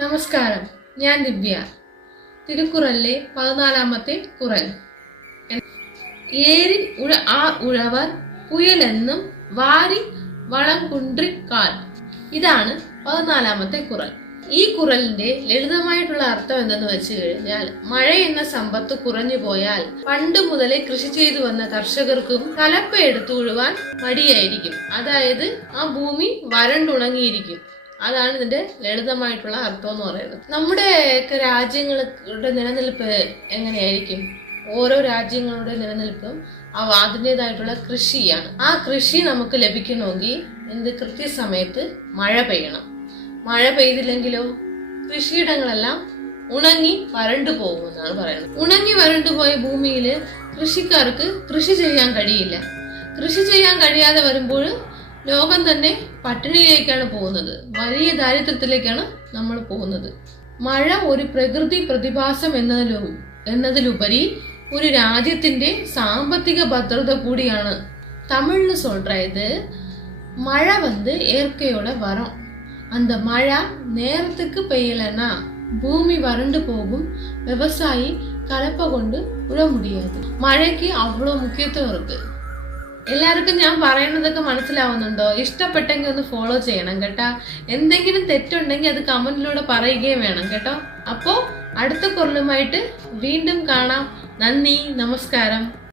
നമസ്കാരം, ഞാൻ ദിവ്യ. തിരുക്കുറലിലെ 14-ാമത്തെ കുറൽ. ഏരിൽ ഉഴവർ പുയലെന്നും വാരി വളം കുൻട്രിക്കാൽ. ഇതാണ് 14-ാമത്തെ കുറൽ. ഈ കുറലിന്റെ ലളിതമായിട്ടുള്ള അർത്ഥം എന്തെന്ന് വെച്ച് കഴിഞ്ഞാൽ, മഴ എന്ന സമ്പത്ത് കുറഞ്ഞു പോയാൽ പണ്ട് മുതലേ കൃഷി ചെയ്തു വന്ന കർഷകർക്കും കലപ്പ എടുത്തു ഉഴുവാൻ മടിയായിരിക്കും. അതായത് ആ ഭൂമി വരണ്ടുണങ്ങിയിരിക്കും. അതാണ് ഇതിന്റെ ലളിതമായിട്ടുള്ള അർത്ഥം എന്ന് പറയുന്നത്. നമ്മുടെ ഒക്കെ രാജ്യങ്ങളുടെ നിലനിൽപ്പ് എങ്ങനെയായിരിക്കും? ഓരോ രാജ്യങ്ങളുടെ നിലനിൽപ്പും അതിൻ്റെതായിട്ടുള്ള കൃഷിയാണ്. ആ കൃഷി നമുക്ക് ലഭിക്കണമെങ്കിൽ കൃത്യസമയത്ത് മഴ പെയ്യണം. മഴ പെയ്തില്ലെങ്കിലോ കൃഷിയിടങ്ങളെല്ലാം ഉണങ്ങി വരണ്ടു പോകുമെന്നാണ് പറയുന്നത്. ഉണങ്ങി വരണ്ടുപോയ ഭൂമിയിൽ കൃഷിക്കാർക്ക് കൃഷി ചെയ്യാൻ കഴിയില്ല. കൃഷി ചെയ്യാൻ കഴിയാതെ വരുമ്പോൾ ലോകം തന്നെ പട്ടിണിയിലേക്കാണ് പോകുന്നത്. വലിയ ദാരിദ്ര്യത്തിലേക്കാണ് നമ്മൾ പോകുന്നത്. മഴ ഒരു പ്രകൃതി പ്രതിഭാസം എന്നതിലുപരി ഒരു രാജ്യത്തിന്റെ സാമ്പത്തിക ഭദ്രത കൂടിയാണ്. തമിഴിൽ சொல்றது மழை இயற்கையோட வரம். அந்த மழை நேரத்துக்கு பெய்யலன்னா பூமி வறண்டு போகும். விவசாயி கலப்பை கொண்டு உழ முடியாது. മഴയ്ക്ക് അவ்வளோ മുഖ്യത്വം ഇருக்கு. എല്ലാവർക്കും ഞാൻ പറയുന്നതൊക്കെ മനസ്സിലാവുന്നുണ്ടോ? ഇഷ്ടപ്പെട്ടെങ്കിൽ ഒന്ന് ഫോളോ ചെയ്യണം കേട്ടോ. എന്തെങ്കിലും തെറ്റുണ്ടെങ്കിൽ അത് കമന്റിലൂടെ പറയുകയും വേണം കേട്ടോ. അപ്പോ അടുത്ത കുറലുമായിട്ട് വീണ്ടും കാണാം. നന്ദി, നമസ്കാരം.